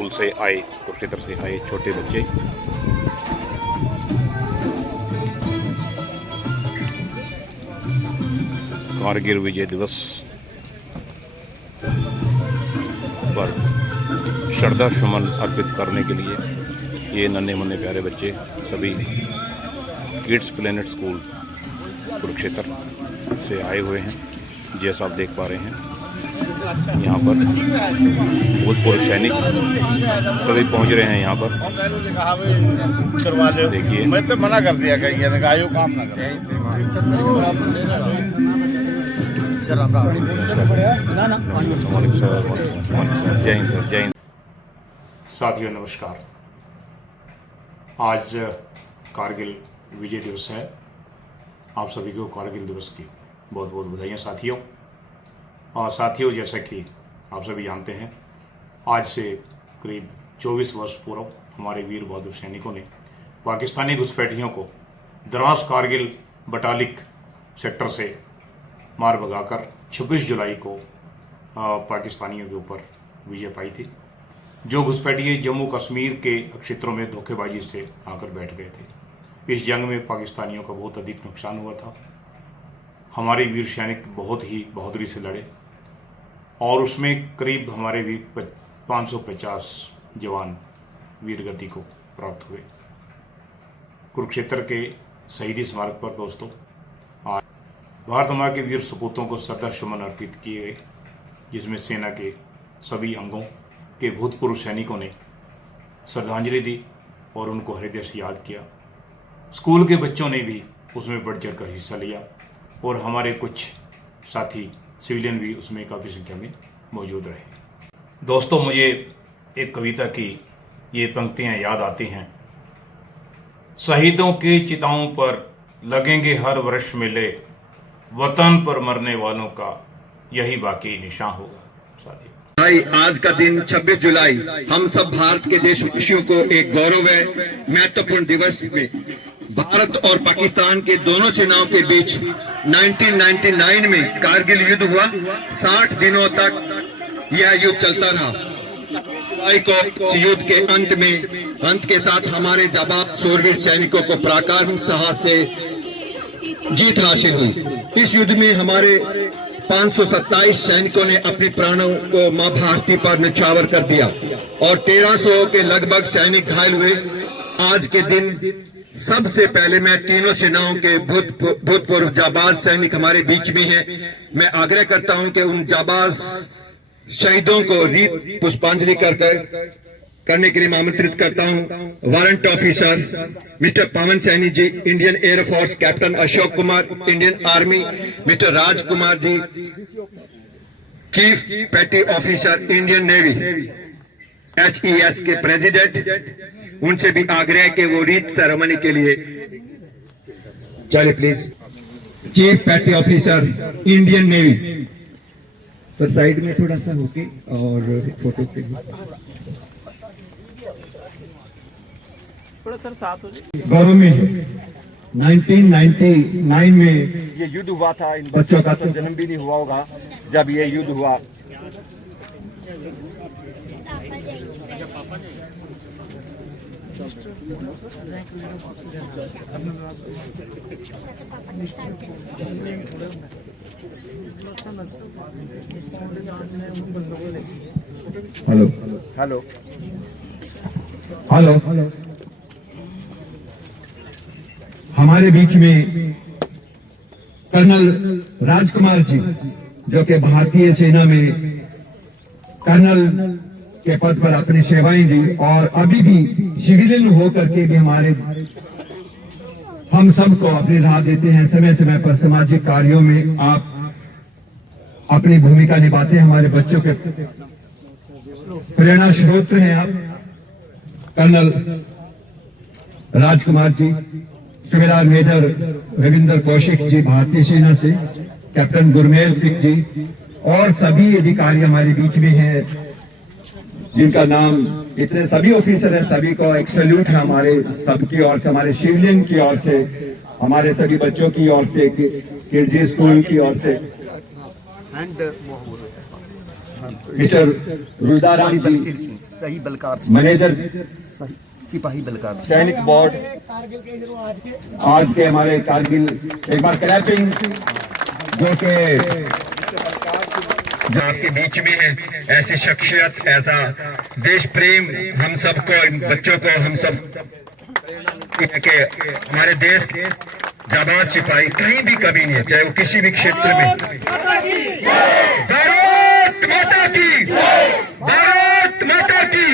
School से आए, कुरुक्षेत्र से आए छोटे बच्चे कारगिल विजय दिवस पर श्रद्धा सुमन अर्पित करने के लिए ये नन्हे मुन्ने प्यारे बच्चे सभी किड्स प्लेनेट स्कूल कुरुक्षेत्र से आए हुए हैं। जैसा आप देख पा रहे हैं यहाँ पर भूतपूर्व सैनिक सभी पहुँच रहे हैं यहाँ पर। देखिए मैं तो मना कर दिया कहीं काम ना जय हिंद सर, जय हिंद। साथियों नमस्कार। आज कारगिल विजय दिवस है। आप सभी को कारगिल दिवस की बहुत बहुत बधाइयाँ साथियों। और साथियों, जैसा कि आप सभी जानते हैं, आज से करीब 24 वर्ष पूर्व हमारे वीर बहादुर सैनिकों ने पाकिस्तानी घुसपैठियों को द्रास कारगिल बटालिक सेक्टर से मार भगाकर 26 जुलाई को पाकिस्तानियों के ऊपर विजय पाई थी। जो घुसपैठिए जम्मू कश्मीर के क्षेत्रों में धोखेबाजी से आकर बैठ गए थे। इस जंग में पाकिस्तानियों का बहुत अधिक नुकसान हुआ था। हमारे वीर सैनिक बहुत ही बहादुरी से लड़े और उसमें करीब हमारे भी 550 जवान वीरगति को प्राप्त हुए। कुरुक्षेत्र के शहीदी स्मारक पर दोस्तों आज भारत मां के वीर सपूतों को श्रद्धा सुमन अर्पित किए गए, जिसमें सेना के सभी अंगों के भूतपूर्व सैनिकों ने श्रद्धांजलि दी और उनको हृदय से याद किया। स्कूल के बच्चों ने भी उसमें बढ़ चढ़ कर हिस्सा लिया और हमारे कुछ साथी सिविलियन भी उसमें काफ़ी संख्या में मौजूद रहे। दोस्तों, मुझे एक कविता की ये पंक्तियां याद आती हैं। शहीदों की चिताओं पर लगेंगे हर वर्ष मेले, वतन पर मरने वालों का यही बाकी निशान होगा। साथियों भाई, आज का दिन 26 जुलाई हम सब भारत के देशवासियों को एक गौरव है महत्वपूर्ण दिवस में भारत और पाकिस्तान के दोनों सेनाओं के बीच 1999 में कारगिल युद्ध हुआ। 60 दिनों तक यह युद्ध चलता रहा। जुलाई को इस युद्ध के अंत के साथ हमारे जाबाज शूरवीर सैनिकों को पराक्रम साहस से जीत हासिल हुई। इस युद्ध में हमारे 527 सैनिकों ने अपने प्राणों को मां भारती पर न्यौछावर कर दिया और 1300 के लगभग सैनिक घायल हुए। आज के दिन सबसे पहले मैं तीनों सेनाओं के भूतपूर्व जाबाज सैनिक हमारे बीच में हैं। मैं आग्रह करता हूं कि उन जाबाज शहीदों को रीत पुष्पांजलि करने के लिए आमंत्रित करता हूं। Warrant officer mister Pawan Saini ji, Indian air force, captain Ashok Kumar, Indian army, mister Raj Kumar ji, chief petty officer, Indian navy, HES के प्रेसिडेंट, उनसे भी आग्रह कि वो रीत सेरेमनी के लिए चले please. Chief petty officer, Indian navy sir, side में थोड़ा सा होके और फोटो के थोड़ा सर साथ हो जाए। गौरव में 1999 में ये युद्ध हुआ था। इन बच्चों का तो जन्म भी नहीं हुआ होगा जब ये युद्ध हुआ। Hello hello hello hello. हमारे बीच में कर्नल राजकुमार जी, जो कि भारतीय सेना में कर्नल के पद पर अपनी सेवाएं दी और अभी भी सिविलियन होकर के भी हम सबको अपनी राह देते हैं। समय समय पर सामाजिक कार्यों में आप अपनी भूमिका निभाते हैं। हमारे बच्चों के प्रेरणा स्रोत हैं आप। कर्नल राजकुमार जी, सूबेदार मेजर रविंद्र कौशिक जी भारतीय सेना से, कैप्टन गुरमेल सिंह जी और सभी अधिकारी हमारे बीच में हैं, जिनका नाम इतने सभी ऑफिसर हैं। सभी को एक सैल्यूट है हमारे सबकी ओर से, हमारे सिविलियन की ओर से, हमारे सभी बच्चों की ओर से, केजी स्कूल की ओर से। मिस्टर रुदाराम जी, सही बलकार मैनेजर सिपाही बलकार सैनिक बोर्ड आज के हमारे कारगिल, एक बार क्लैपिंग, जो के जो आपके बीच में है, ऐसी शख्सियत, ऐसा देश प्रेम हम सबको, इन बच्चों को हम सब के हमारे देश के जाबाज सिपाही कहीं भी कभी नहीं है, चाहे वो किसी भी क्षेत्र में। भारत माता की, भारत माता की।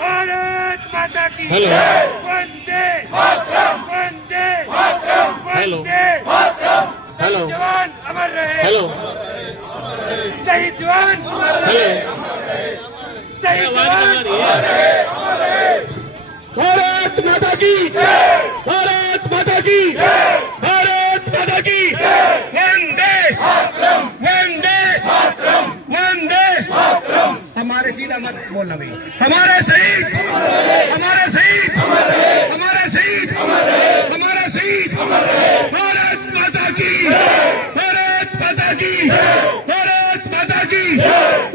भारत माता की वंदे मातरम, वंदे मातरम, वंदे मातरम। शहीद जवान अमर रहे, शहीद जवान अमर रहे, शहीद जवान अमर रहे। भारत माता की, भारत माता की, भारत माता की। वंदे मातरम, वंदे मातरम, वंदे मातरम। हमारे सीधा मत बोलना भाई। हमारे शहीद, हमारे शहीद, हमारे शहीद, हमारे शहीद। भारत माता की, भारत माता की, भारत माता की।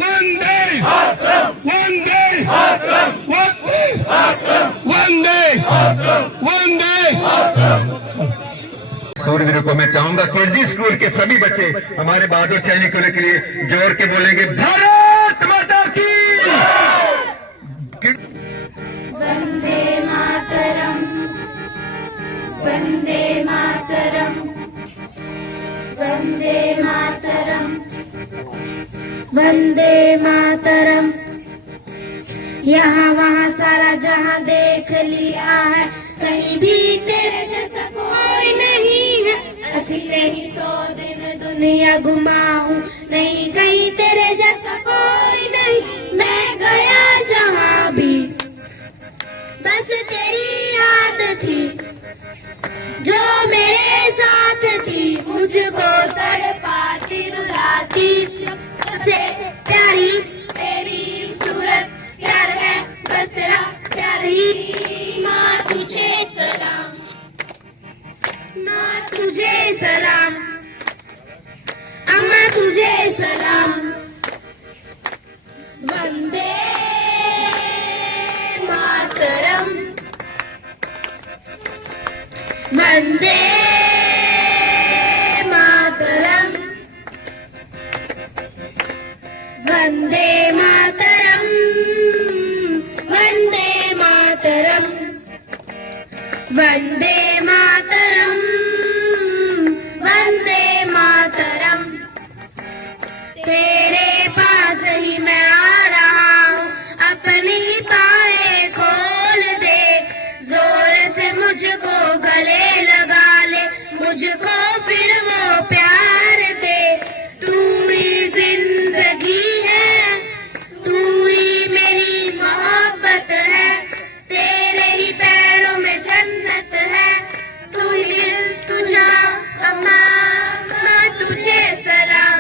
वंदे मातरम, वंदे मातरम, वंदे मातरम, वंदे मातरम, वंदे मातरम। सूर्यवीर को मैं चाहूंगा केजी स्कूल के सभी बच्चे हमारे बहादुर सैनिकों के लिए जोर के बोलेंगे, भारत माता की। वंदे मातरम, वंदे मातरम, वंदे मातरम, वंदे मातरम। यहाँ वहाँ सारा जहाँ देख लिया है, कहीं भी तेरे जैसा कोई नहीं है। असी नहीं 100 दिन दुनिया घुमाऊं, नहीं कहीं तेरे जैसा कोई नहीं। मैं गया जहाँ भी बस तेरी याद थी, जो मेरे साथ थी, मुझको तड़पाती रुलाती। सबसे प्यारी तेरी सूरत, प्यार है बस तेरा प्यार ही। माँ तुझे सलाम, माँ तुझे सलाम, अम्मा तुझे सलाम। वंदे मातरम, वंदे मातरम, वंदे मातरम, वंदे मातरम, वंदे मातरम, वंदे मातरम। तेरे पास ही मैं आ रहा हूँ, अपनी बाहें खोल दे, जोर से मुझको गले लगा ले, मुझको फिर वो प्यार दे। तू ही जिंदगी है, तू ही मेरी मोहब्बत है, तेरे ही पैरों में जन्नत है, तू ही दिल तुझा। अम्मा माँ तुझे सलाम,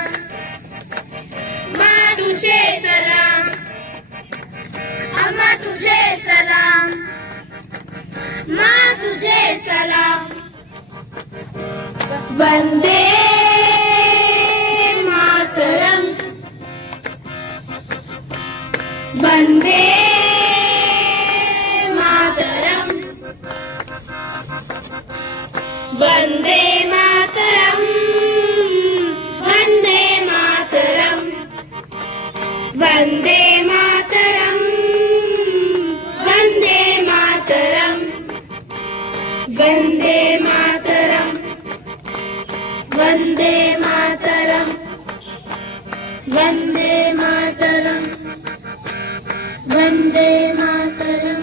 माँ तुझे सलाम, अम्मा तुझे सलाम, माँ तुझे सलाम। वंदे मातरम, वंदे मातरम, वंदे मातरम, वंदे मातरम, वंदे मातरम, वंदे मातरम, वंदे मातरम, वंदे मातरम, वंदे मातरम, वंदे मातरम।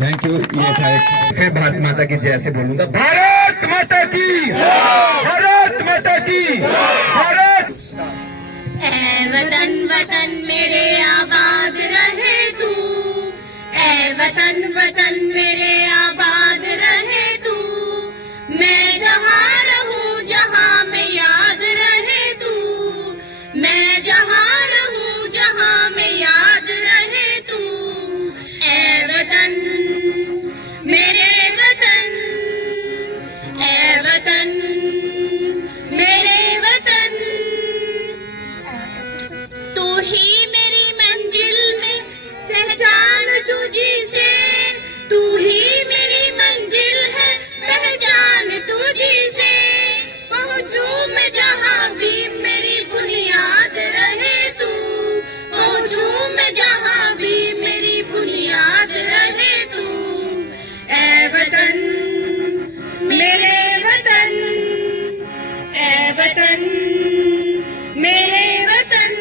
Thank you. ये था फिर भारत माता की जय से बोलूंगा। भारत माता की, भारत माता की, भारत। ऐ वतन वतन मेरे आबाद रहे तू, ऐ वतन वतन मेरे आबाद रहे तू, मैं जहाँ रहूं जहाँ में याद रहे तू, मैं जहाँ रहूं जहाँ में याद रहे तू। ऐ वतन मेरे वतन, ऐ वतन मेरे वतन, तू ही मेरी मंजिल में पहचान तुझी से, तू ही मेरी मंजिल है पहचान तुझी से, पहुंचूं मैं जहाँ भी मेरी बुनियाद रहे तू, पहुंचूं मैं जहाँ भी मेरी बुनियाद रहे तू। ऐ वतन मेरे वतन, ऐ वतन मेरे वतन,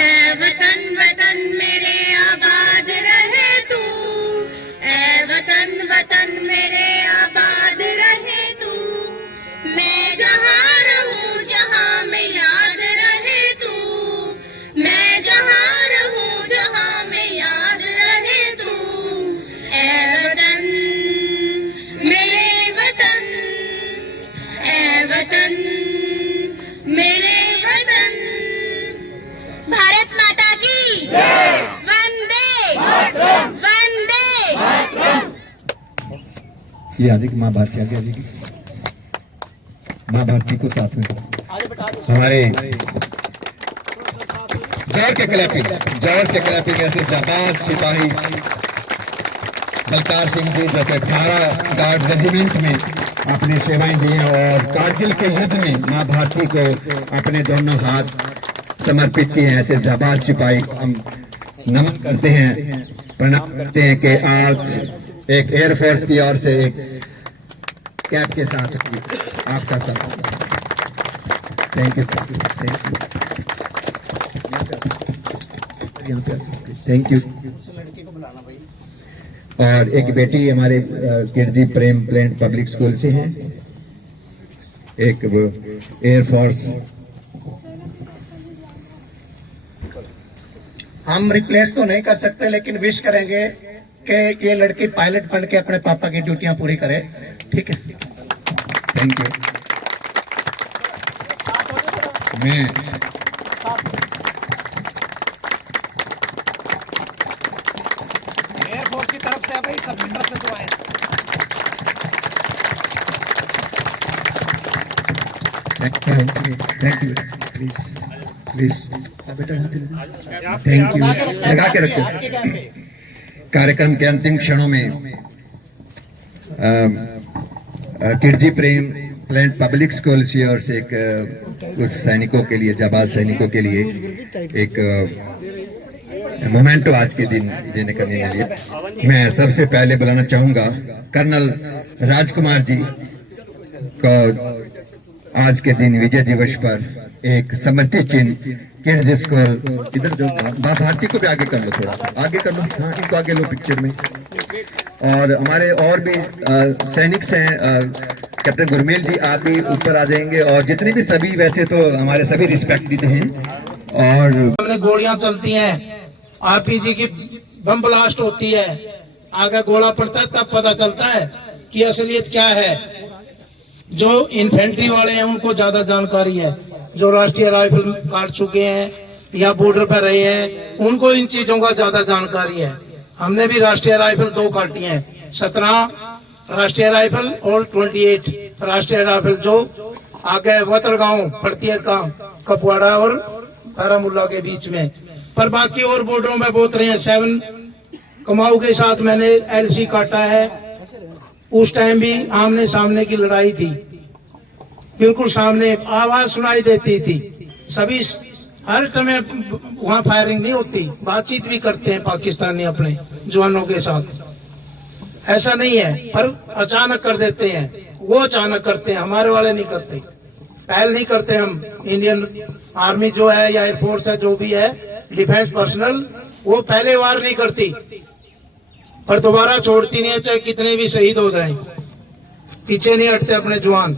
ऐ वतन वतन मेरे आबाद रहे तू, ऐ वतन वतन मेरे आबाद रहे तू, मैं जहाँ रहूं जहाँ में याद रहे तू, मैं जहाँ रहूं जहाँ में याद रहे तू। ऐ वतन मेरे वतन, ऐ वतन मेरे वतन। भारत माता की वंदे वंदे। ये आ जाएगी माँ भारती, आगे आ जाएगी माँ भारती को साथ में हमारे जोर के क्लैपिंग ऐसे जाबाज सिपाही बलकार सिंह जी जो कि 18 गार्ड रेजिमेंट में अपनी सेवाएं दी और कारगिल के युद्ध में माँ भारती को अपने दोनों हाथ समर्पित किए हैं। ऐसे जाबाज सिपाही हम नमन करते हैं, प्रणाम करते हैं कि आज एक एयरफोर्स की ओर से एक कैप के साथ आपका साथ। Thank you, thank you. और एक बेटी हमारे किरजी प्रेम प्लेंट पब्लिक स्कूल से हैं, एक वो एयरफोर्स। हम रिप्लेस तो नहीं कर सकते, लेकिन विश करेंगे कि ये लड़की पायलट बन के अपने पापा की ड्यूटियां पूरी करे। ठीक है, थैंक यू। मैं एयरफोर्स की तरफ से भाई, सबकी तरफ से दुआएं। Thank you, please please thank you. लगा के रखो। कार्यक्रम के अंतिम क्षणों में किरजी प्रेम प्लेंट पब्लिक स्कूल की ओर से एक उस सैनिकों के लिए, जाबाज सैनिकों के लिए एक मोमेंटो आज के दिन देने करने के लिए मैं सबसे पहले बुलाना चाहूंगा कर्नल राजकुमार जी को। आज के दिन विजय दिवस पर एक समर्थित चिन्ह किरजी स्कूल, इधर जो भारती को भी आगे कर लो, थोड़ा आगे कर लो, हाँ इनको आगे लो पिक्चर में। और हमारे और भी सैनिक हैं, कैप्टन गुरमेल जी आप भी ऊपर आ जाएंगे, और जितने भी सभी, वैसे तो हमारे सभी रिस्पेक्टेड हैं। और सामने गोलियां चलती हैं, आरपीजी की बम ब्लास्ट होती है, आगे गोला पड़ता है, तब पता चलता है कि असलियत क्या है। जो इन्फेंट्री वाले हैं उनको ज्यादा जानकारी है, जो राष्ट्रीय राइफल काट चुके हैं या बॉर्डर पर रहे हैं उनको इन चीजों का ज्यादा जानकारी है। हमने भी राष्ट्रीय राइफल 2 काटी हैं, 17 राष्ट्रीय राइफल और 28 राष्ट्रीय राइफल, जो आगे वतरगांव पड़ती है कपवाड़ा और बारामूला के बीच में। पर बाकी और बॉर्डरों में बहुत रहे हैं। 7 कमाऊ के साथ मैंने LC काटा है। उस टाइम भी आमने सामने की लड़ाई थी, बिल्कुल सामने आवाज सुनाई देती थी। सभी हर समय वहाँ फायरिंग नहीं होती, बातचीत भी करते हैं पाकिस्तानी अपने जवानों के साथ। ऐसा नहीं है, पर अचानक कर देते हैं। वो अचानक करते हैं, हमारे वाले नहीं करते, पहल नहीं करते। हम इंडियन आर्मी जो है या एयरफोर्स है, जो भी है डिफेंस पर्सनल, वो पहले वार नहीं करती, पर दोबारा छोड़ती नहीं है, चाहे कितने भी शहीद हो जाएं, पीछे नहीं हटते अपने जवान।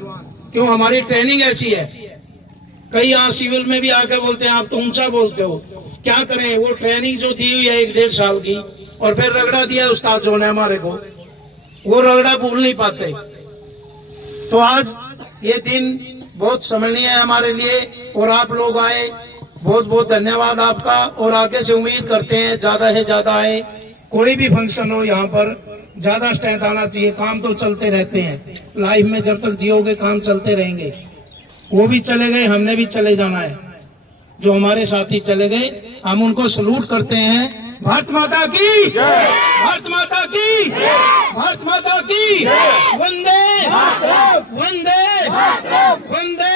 क्यों? हमारी ट्रेनिंग ऐसी है। कई यहाँ सिविल में भी आकर बोलते हैं आप तो ऊंचा बोलते हो, क्या करें? वो ट्रेनिंग जो दी हुई है 1-1.5 साल की, और फिर रगड़ा दिया उस्ताद जो ने हमारे को, वो रगड़ा भूल नहीं पाते। तो आज ये दिन बहुत स्मरणीय है हमारे लिए, और आप लोग आए, बहुत बहुत धन्यवाद आपका। और आगे से उम्मीद करते हैं ज्यादा से ज्यादा आए, कोई भी फंक्शन हो यहाँ पर ज्यादा स्ट्रेंथ आना चाहिए। काम तो चलते रहते हैं लाइफ में, जब तक जियोगे काम चलते रहेंगे। वो भी चले गए, हमने भी चले जाना है। जो हमारे साथी चले गए, हम उनको सलूट करते हैं। भारत माता की, भारत माता की, भारत माता की, वंदे वंदे वंदे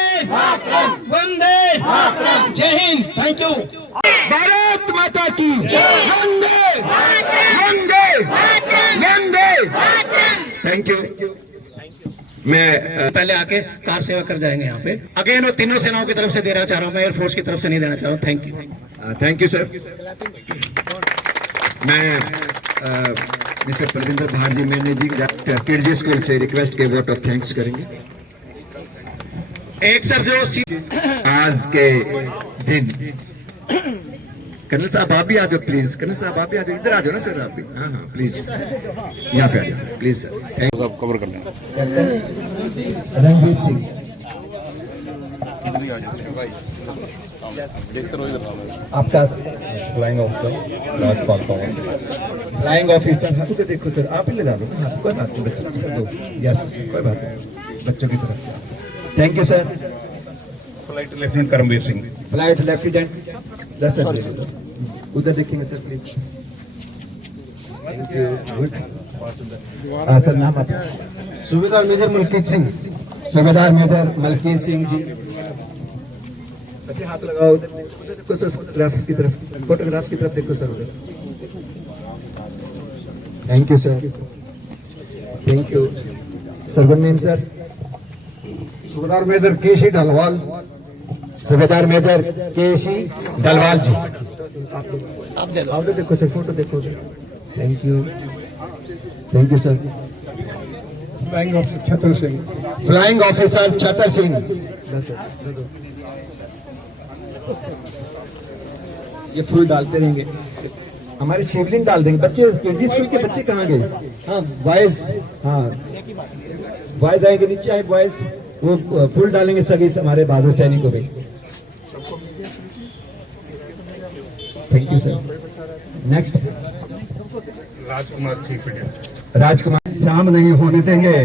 वंदे, जय हिंद, थैंक यू। भारत माता की वंदे वंदे वंदे। Thank you. मैं पहले आके कार सेवा कर जाएंगे यहाँ पे। अगेन वो तीनों सेनाओं की तरफ से देना चाह रहा हूँ मैं, एयरफोर्स की तरफ से नहीं देना चाह रहा हूँ। Thank you. Thank you sir. मैं मिस्टर परविंदर भाट जी, मैंने जी किडजी स्कूल से रिक्वेस्ट के वोट ऑफ थैंक्स करेंगे। एक सर जो आज के दिन कर्नल साहब आप भी आ जाओ प्लीज। कर्नल साहब आप भी आ जाओ, इधर आ जाओ ना सर आप भी। हाँ हाँ प्लीज यहाँ पे आ जाओ sir, please sir. Thank you. Cover कर लें। रणदीप सिंह आपका फ्लाइंग ऑफिसर, फ्लाइंग ऑफिसर हाथों पे देखो सर, आप ही लगा दो ना, कोई बात नहीं। यस, कोई बात नहीं, बच्चों की तरफ से। Thank you sir. Flight lieutenant Karamveer Singh. Flight lieutenant sir, उधर देखेंगे sir please. Thank you. Good. Sir नाम आपका? सूबेदार मेजर मलकीत सिंह। सूबेदार मेजर मलकीत सिंह जी। बच्चे हाथ लगाओ, उधर देखो सर, फोटोग्राफ्स की तरफ, फोटोग्राफ्स की तरफ देखो सर उधर। Thank you sir, thank you sir. Good name sir? सूबेदार मेजर केसी ढलवाल। सूबेदार मेजर केसी ढलवाल जी। आप देखो सर, फोटो देखो sir. Thank you, thank you sir. Flying officer Chhatar Singh. Flying officer Chhatar Singh. ये फूल डालते रहेंगे, हमारे शिवलिंग डाल देंगे। बच्चे किडजी स्कूल के बच्चे कहाँ गए? हाँ बॉयज, हाँ बॉयज आएंगे, नीचे आए बॉयज, वो फूल डालेंगे सभी हमारे बहादुर सैनिकों पे। Thank you sir. Next Rajkumar chief editor. Rajkumar. शाम नहीं होने देंगे,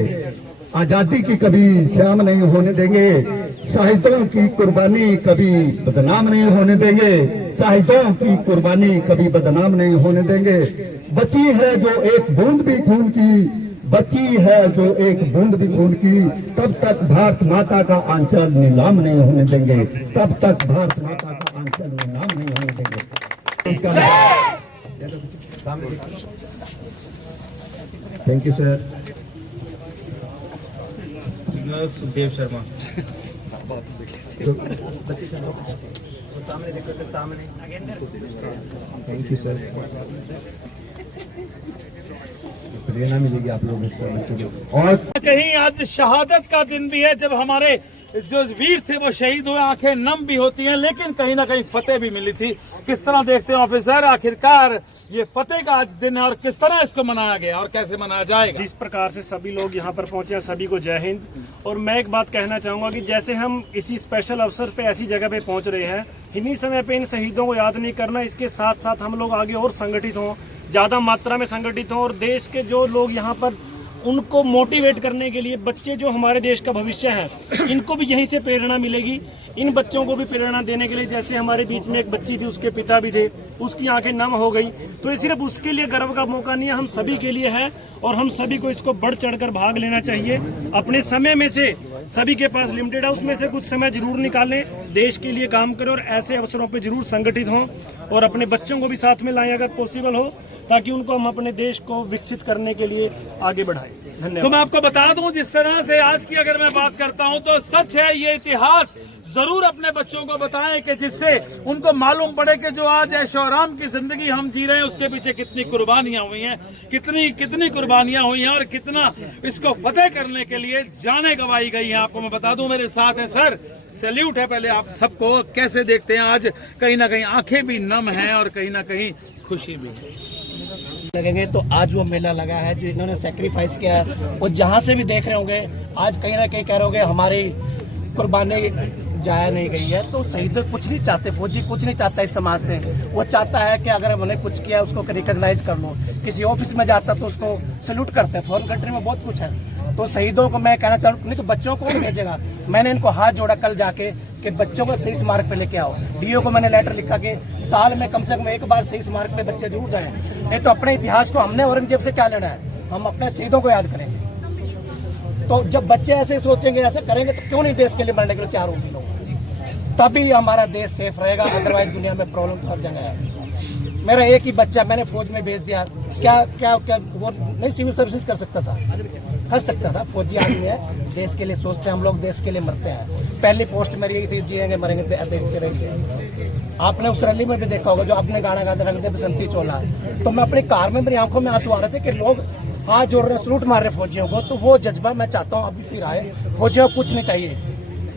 आजादी की कभी शाम नहीं होने देंगे, शहीदों की कुर्बानी कभी बदनाम नहीं होने देंगे, शहीदों की कुर्बानी कभी बदनाम नहीं होने देंगे। बची है जो एक बूंद भी खून की, बची है जो एक बूंद भी खून की, तब तक भारत माता का आंचल नीलाम नहीं होने देंगे, तब तक भारत माता का आंचल नीलाम नहीं होने देंगे। Thank you sir. Sukhdev Sharma. सामने देखो सर, सामने। Thank you sir. प्रेरणा मिलेगी आप लोगों से। और कहीं आज शहादत का दिन भी है, जब हमारे जो वीर थे वो शहीद हुए, आंखें नम भी होती हैं, लेकिन कहीं ना कहीं फतेह भी मिली थी। किस तरह देखते हैं ऑफिसर, आखिरकार ये फतेह का आज दिन है और किस तरह इसको मनाया गया और कैसे मनाया जाएगा? जिस प्रकार से सभी लोग यहाँ पर पहुंचे, सभी को जय हिंद। और मैं एक बात कहना चाहूंगा कि जैसे हम इसी स्पेशल अवसर पे ऐसी जगह पे पहुंच रहे हैं, इन्हीं समय पे इन शहीदों को याद नहीं करना, इसके साथ साथ हम लोग आगे और संगठित हों, ज्यादा मात्रा में संगठित हों, और देश के जो लोग यहाँ पर उनको मोटिवेट करने के लिए, बच्चे जो हमारे देश का भविष्य है, इनको भी यहीं से प्रेरणा मिलेगी। इन बच्चों को भी प्रेरणा देने के लिए, जैसे हमारे बीच में एक बच्ची थी, उसके पिता भी थे, उसकी आंखें नम हो गई, तो ये सिर्फ उसके लिए गर्व का मौका नहीं है, हम सभी के लिए है। और हम सभी को इसको बढ़ चढ़कर भाग लेना चाहिए। अपने समय में से, सभी के पास लिमिटेड है, उसमें से कुछ समय जरूर निकालें, देश के लिए काम करें और ऐसे अवसरों पर जरूर संगठित हों और अपने बच्चों को भी साथ में लाएं अगर पॉसिबल हो, ताकि उनको हम अपने देश को विकसित करने के लिए आगे बढ़ाएं। धन्यवाद। तो मैं आपको बता दूं, जिस तरह से आज की अगर मैं बात करता हूं तो सच है, ये इतिहास जरूर अपने बच्चों को बताएं कि जिससे उनको मालूम पड़े कि जो आज ऐशो आराम की जिंदगी हम जी रहे हैं उसके पीछे कितनी कुर्बानियां हुई हैं, कितनी कुर्बानियां हुई हैं और कितना इसको फतेह करने के लिए जानें गवाई गई हैं। आपको मैं बता दूं, मेरे साथ है सर, सैल्यूट है पहले आप सबको। कैसे देखते हैं आज, कहीं ना कहीं आंखें भी नम हैं और कहीं ना कहीं खुशी भी है। लगेंगे तो आज वो मेला लगा है जो इन्होंने सेक्रीफाइस किया है, वो जहाँ से भी देख रहे होंगे आज कहीं ना कहीं कह रहे होंगे हमारी कुर्बानी जाया नहीं गई है। तो शहीद कुछ नहीं चाहते, फौजी कुछ नहीं चाहता इस समाज से। वो चाहता है कि अगर हमने कुछ किया उसको रिकॉग्नाइज कर लो। किसी ऑफिस में जाता तो उसको सैल्यूट करते हैं। फॉरेन कंट्री में बहुत कुछ है। तो शहीदों को मैं कहना चाहूँ, नहीं तो बच्चों को भेजेगा। मैंने इनको हाथ जोड़ा कल जाके कि बच्चों को सही स्मारक पे लेके आओ। डीओ को मैंने लेटर लिखा कि साल में कम से कम एक बार सही स्मारक पे बच्चे जरूर जाएं। नहीं तो अपने इतिहास को हमने औरंगजेब से क्या लेना है, हम अपने शहीदों को याद करेंगे। तो जब बच्चे ऐसे सोचेंगे, ऐसे करेंगे तो क्यों नहीं देश के लिए मरने के लिए तैयार होंगे लोग, तभी हमारा देश सेफ रहेगा। अदरवाइज दुनिया में प्रॉब्लम तो हर जगह है। मेरा एक ही बच्चा मैंने फौज में भेज दिया, क्या क्या क्या वो नहीं सिविल सर्विसेज कर सकता था? कर सकता था। फौजी आदमी है, देश के लिए सोचते हैं, हम लोग देश के लिए मरते हैं। पहली पोस्ट मेरी यही थी, जिएंगे मरेंगे देश के लिए। आपने उस रैली में भी देखा होगा जो आपने गाना गाते रख दे बसंती चोला। तो मैं अपनी कार में मेरी आंखों में आंसू आ रहे थे कि लोग हाथ जोड़ रहे, सलूट मार रहे फौजियों को। तो वो जज्बा मैं चाहता हूँ अभी फिर आए। फौजियों को कुछ नहीं चाहिए।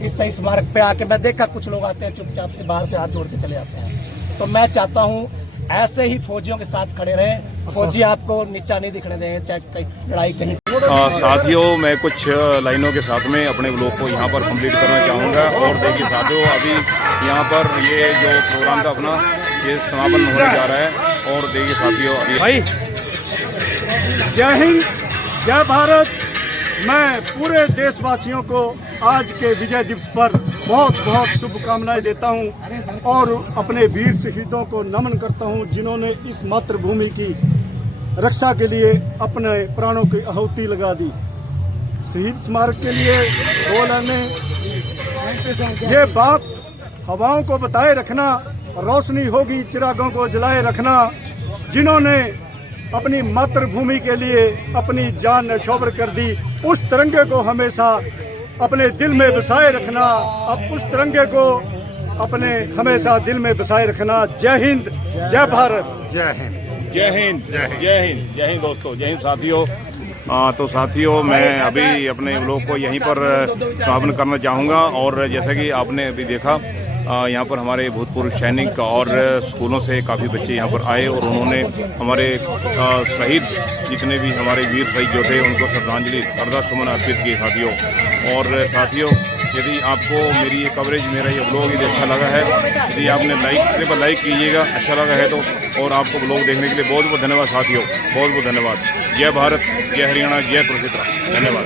इस सही स्मारक पे आके मैं देखा कुछ लोग आते हैं चुपचाप से बाहर से हाथ जोड़ के चले जाते हैं। तो मैं चाहता हूँ ऐसे ही फौजियों के साथ खड़े रहे। फौजी आपको नीचा नहीं दिखने देंगे, चाहे कहीं लड़ाई कहीं। साथियों, मैं कुछ लाइनों के साथ में अपने ब्लॉग को यहाँ पर कंप्लीट करना चाहूँगा। और देखिए साथियों, अभी यहाँ पर ये जो प्रोग्राम था अपना, ये समापन होने जा रहा है। और देखिए साथियों, अभी भाई जय हिंद, जय भारत। मैं पूरे देशवासियों को आज के विजय दिवस पर बहुत बहुत शुभकामनाएं देता हूं और अपने वीर शहीदों को नमन करता हूं जिन्होंने इस मातृभूमि की रक्षा के लिए अपने प्राणों की आहुति लगा दी। शहीद स्मारक के लिए बोला ने ये बात हवाओं को बताए रखना, रोशनी होगी चिरागों को जलाए रखना। जिन्होंने अपनी मातृभूमि के लिए अपनी जान न्यौछावर कर दी, उस तिरंगे को हमेशा अपने दिल में बसाए रखना। अब उस तिरंगे को अपने हमेशा दिल में बसाए रखना। जय हिंद, जय भारत, जय हिंद। जय हिंद, जय हिंद, जय हिंद दोस्तों, जय हिंद साथियों। तो साथियों, मैं अभी अपने लोग को यहीं पर समापन करना चाहूँगा। और जैसा कि आपने अभी देखा, यहाँ पर हमारे भूतपूर्व सैनिक और स्कूलों से काफ़ी बच्चे यहाँ पर आए और उन्होंने हमारे शहीद जितने भी हमारे वीर शहीद जो थे उनको श्रद्धांजलि सुमन अर्पित किए साथियों। और साथियों, यदि आपको मेरी ये कवरेज, मेरा ये ब्लॉग यदि अच्छा लगा है, यदि आपने लाइक कीजिएगा, अच्छा लगा है तो। और आपको ब्लॉग देखने के लिए बहुत बहुत धन्यवाद साथियों, बहुत बहुत धन्यवाद। जय भारत, जय हरियाणा, जय कुरुक्षेत्र। धन्यवाद।